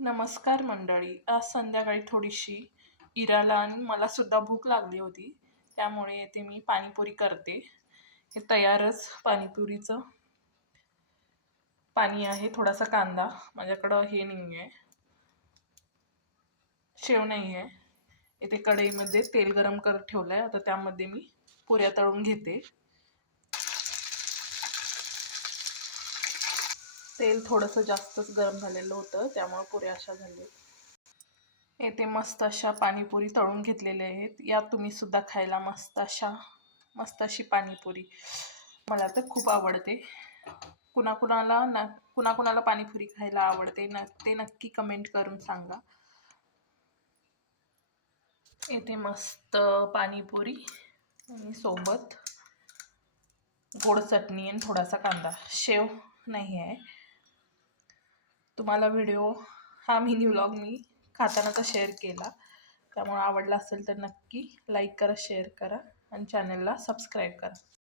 नमस्कार मंडळी. आज संध्याकाळी थोडीशी इराला आणि मला सुद्धा भूक लागली होती. त्यामुळे येथे मी पाणीपुरी करते. हे तयारच पाणीपुरीचं. पाणी आहे थोडासा कांदा. माझ्याकडं हे नाही आहे शेव नाही आहे इथे कढईमध्ये तेल गरम करत ठेवलं आहे आता त्यामध्ये मी पुऱ्या तळून घेते. तेल थोडंसं जास्तच गरम झालेलं होतं त्यामुळे पुऱ्या अशा झाल्या. येथे मस्त अशा पाणीपुरी तळून घेतलेल्या आहेत. या तुम्ही सुद्धा खायला मस्त अशा मस्त अशी पाणीपुरी. मला तर खूप आवडते. कुणाकुणाला ना कुणाकुणाला पाणीपुरी खायला आवडते न ते नक्की कमेंट करून सांगा. येथे मस्त पाणीपुरी आणि सोबत गोड चटणी आणि थोडासा कांदा. शेव नाही आहे तुम्हाला व्हिडिओ हा मिनी व्लॉग मी खातानाचा शेअर केला. त्यामुळे आवडला असेल तर नक्की लाईक करा शेअर करा आणि चॅनलला सबस्क्राईब करा.